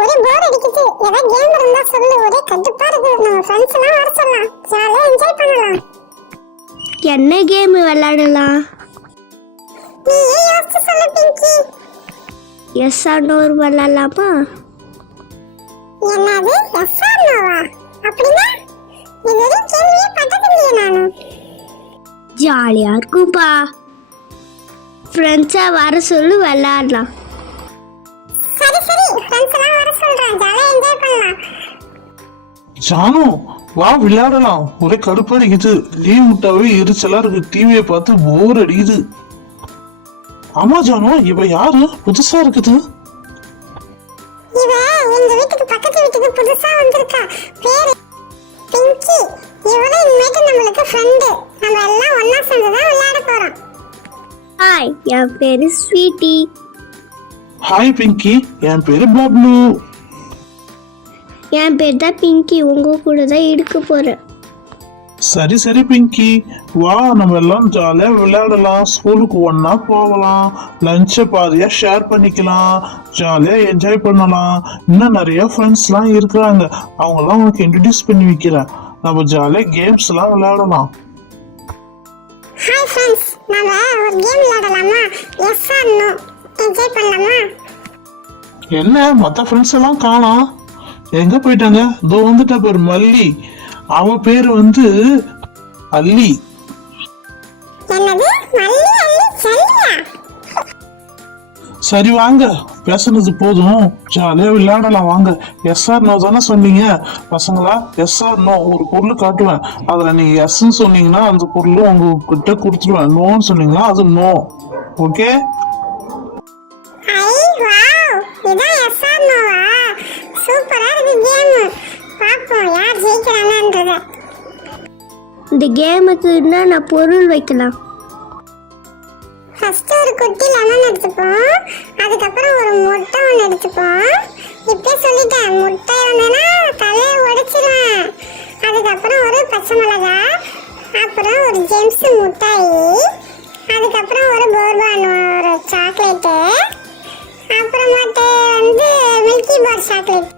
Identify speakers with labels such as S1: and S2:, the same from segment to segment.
S1: ஒரே போர் அடிக்குது. ஏதாவது கேம் இருந்தா சொல்லு. ஒரே கடுப்பா இருக்கு. நம்ம ஃப்ரெண்ட்ஸ் எல்லாம் வர சொல்லலாம். ஜாலியா என்ஜாய் பண்ணலாம்.
S2: என்ன கேம் விளையாடலாம்?
S1: நீ ஏன் யோசிச்சு சொல்லு பிங்கி
S2: எஸ் ஆனோர் விளையாடலாமா?
S1: என்னது? எஸ் ஆர் நோவா அப்படின்னா இது வரைக்கும் கேள்வியே பட்டதில்லையே நானு.
S2: ஜாலியாக இருக்கும்பா. ஃப்ரெண்ட்ஸாக வர சொல்லி விளையாடலாம்.
S3: ஜானு வா விளையாடலாம். ஒரே கடுப்பா அடிக்குது. லீவ் விட்டாவே எரிச்சலா இருக்கு டிவியை பார்த்து போர் அடிக்குது. ஆமா ஜானு இவ யாரு? புதுசா இருக்குது.
S1: இவ எங்க வீட்டுக்கு பக்கத்து வீட்டுக்கு புதுசா வந்திருக்கா. பேரு பிங்கி. இவளும் இனிமேட்டு நம்மளுக்கு ஃப்ரெண்டு நம்ம எல்லாம் ஒண்ணா சேர்ந்து தான் விளையாட போறோம்.
S2: ஹாய் என் பேர் ஸ்வீட்டி.
S3: ஹாய் பிங்கி. என் பேரு பப்ளு
S2: என் பேர் தான் பிங்கி. உங்கள் கூட தான் இருக்க போகிறேன்
S3: சரி சரி பிங்கி. வா நம்ம எல்லாம் ஜாலியா விளையாடலாம். ஸ்கூலுக்கு ஒண்ணா போகலாம். லஞ்சை பாதியா ஷேர் பண்ணிக்கலாம். ஜாலியா என்ஜாய் பண்ணலாம். இன்னும் நிறைய ஃப்ரெண்ட்ஸ்லாம் இருக்கிறாங்க. அவங்கெல்லாம் உனக்கு இன்ட்ரடியூஸ் பண்ணி வைக்கிறேன். நம்ம ஜாலியா கேம்ஸ் எல்லாம் விளையாடலாம்.
S1: ஹாய் ஃப்ரெண்ட்ஸ் நாம ஒரு கேம் விளையாடலாமா? எஸ் ஆர் நோ என்ஜாய் பண்ணலாமா?
S3: என்ன மத்த ஃப்ரெண்ட்ஸ் எல்லாம் காணோம். எங்க போயிட்டாங்க? இதோ வந்துட்டா பேர் மல்லி. அவ பேரு வந்து அல்லி. சரி வாங்க. பேசுனது போதும். ஜாலியா விளையாடலாம். வாங்க. எஸ்ஆர் நோ தானே சொன்னீங்க? பசங்களா எஸ்ஆர் நோ ஒரு பொருள் காட்டுவேன். அதுல நீங்க எஸ்ன்னு சொன்னீங்கன்னா அந்த பொருள் உங்ககிட்ட கொடுத்துருவேன். நோன்னு சொன்னீங்கன்னா அது நோ ஓகே
S1: சூப்பரா இருக்கு கேம் பாப்போம் யார் ஜெயிக்கிறாங்கன்றத
S2: இந்த கேமுக்கு என்ன நான் பொருள் வைக்கலாம்?
S1: ஃபர்ஸ்ட் ஒரு குட்டி லெமன் எடுத்துப்போம். அதுக்கப்புறம் ஒரு முட்டை ஒன்று எடுத்துப்போம். இப்பயே சொல்லிட்டேன் முட்டை ஒன்றுனா தலையை உடைச்சிருவேன். அதுக்கப்புறம் ஒரு பச்சை மிளகா அப்புறம் ஒரு ஜெம்ஸ் முட்டாய் அதுக்கப்புறம் ஒரு போர்பான் ஒரு சாக்லேட்டு அப்புறமாட்டு வந்து மில்கி பார் சாக்லேட்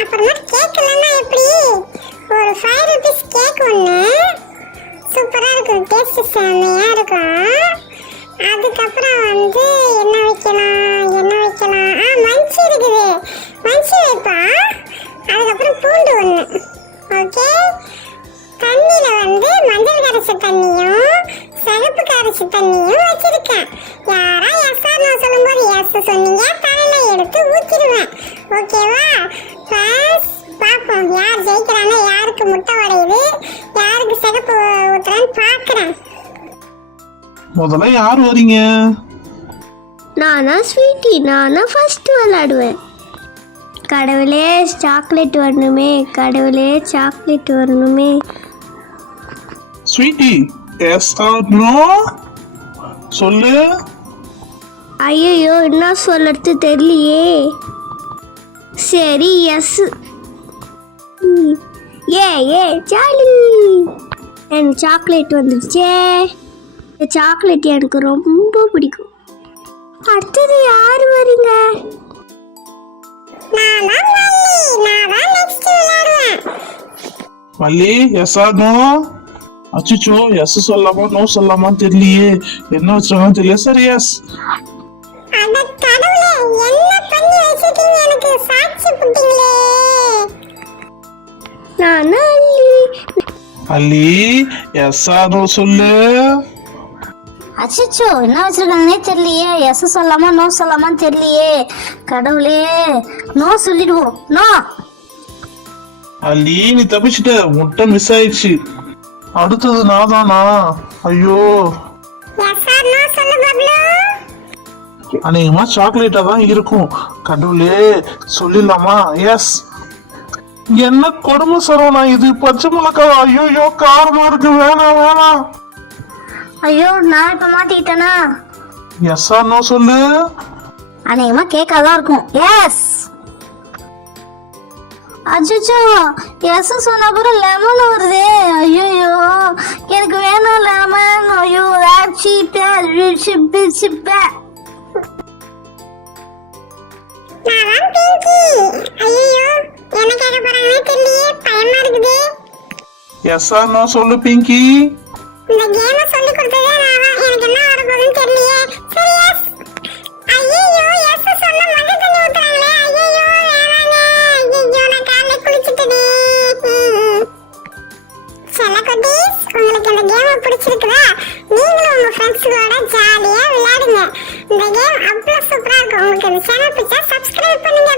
S1: அப்புறமா கேக் இல்லைன்னா எப்படி? ஒரு ஃபைவ் ருபீஸ் கேக் ஒன்று சூப்பராக இருக்கும். டேஸ்ட் செம்மையாக இருக்கும். அதுக்கப்புறம் வந்து என்ன வைக்கலாம்? என்ன வைக்கலாம்? ஆ மஞ்சி இருக்குது. மஞ்சி வைப்பா? அதுக்கப்புறம் பூண்டு ஒன்று ஓகே தண்ணியில் வந்து மஞ்சள் கரைச்ச தண்ணியும் சிகப்பு கரைச்ச தண்ணியும் வச்சுருக்கேன். யாரா எஸ் ஆர் நான் சொல்லும்போது எஸ் சொன்னீங்க தலையில் எடுத்து ஊற்றிடுவேன் ஓகேவா ஃபர்ஸ்ட் பார்ப்போம். யார் ஜெயிக்கிறாங்க யாருக்கு முட்டை உடையுது? யாருக்கு சிகப்பு ஊத்துறான்னு பார்க்குறேன்.
S3: முதல்ல யார் வரீங்க?
S2: நானா ஸ்வீட்டி. நானா ஃபர்ஸ்ட் விளையாடுவேன். கடவுளே சாக்லேட் வரணுமே. கடவுளே சாக்லேட் வரணுமே.
S3: ஸ்வீட்டி எஸ் ஆர் நோ சொல்லு.
S2: ஐயோ என்ன சொல்லறது தெரியலையே. சரி எஸ் ஏ ஏ ஜாலி எனக்கு சாக்லேட் வந்துடுச்சே இந்த சாக்லேட் எனக்கு ரொம்ப பிடிக்கும் அடுத்தது யார் வரீங்க
S1: மல்லி
S3: எஸ் நோ அச்சுச்சோ எஸ் சொல்லாமா நோ சொல்லாமான்னு தெரியலையே என்ன வச்சிருக்காங்கன்னு தெரியல சரி yes
S2: Alli
S3: yes or no சொல்லு
S4: அச்சச்சோ என்ன வச்சிருக்காங்கன்னே தெரியலையே எஸ் சொல்லாமா நோ சொல்லாமான்னு தெரியலையே கடவுளே நோ சொல்லிடுவோம் நோ
S3: அல்லி நீ தப்பிச்சிட்ட முட்டை மிஸ் ஆயிடுச்சு அடுத்தது நான் தானா ஐயோ அநேகமா சாக்லேட்டா தான் இருக்கும் கடவுளே சொல்லிடலாமா எஸ் என்ன கொடுமை சரவணா இது? பச்சை மிளகா. ஐயோ காரமா இருக்கு. வேணாம் வேணாம்.
S4: ஐயோ நான் இப்ப மாட்டிக்கிட்டேனா?
S3: எஸ் ஆர் நோ சொல்லு.
S4: அநேகமா கேக்காதான் இருக்கும். எஸ் அச்சோ எஸ் சொன்ன அப்புறம் லெமன் வருதே. ஐயோ எனக்கு வேணும் லெமன் ஐயோ ஆச்சி
S1: நான் பிங்கி
S3: எஸ் நோ சொல்லு பிங்கி
S1: இந்த கேம சொல்லி கொடுத்ததே நான் எனக்கு என்ன வர போகுதுன்னு தெரியலையே. சரி எஸ் ஐயோ எஸ் சொன்ன மஞ்சள் தண்ணி ஊத்துறாங்களே. ஐயோ வேணாங்க. ஐயோ நான் காலைல செல்ல குட்டீஸ் உங்களுக்கு இந்த கேம் பிடிச்சிருக்குதா? நீங்களும் உங்க ஃப்ரெண்ட்ஸுகளோட ஜாலியா விளையாடுங்க. இந்த கேம் அவ்வளவு சூப்பரா இருக்கும். உங்களுக்கு இந்த சேனல் பிடிச்சா சப்ஸ்கிரைப் பண்ணுங்க.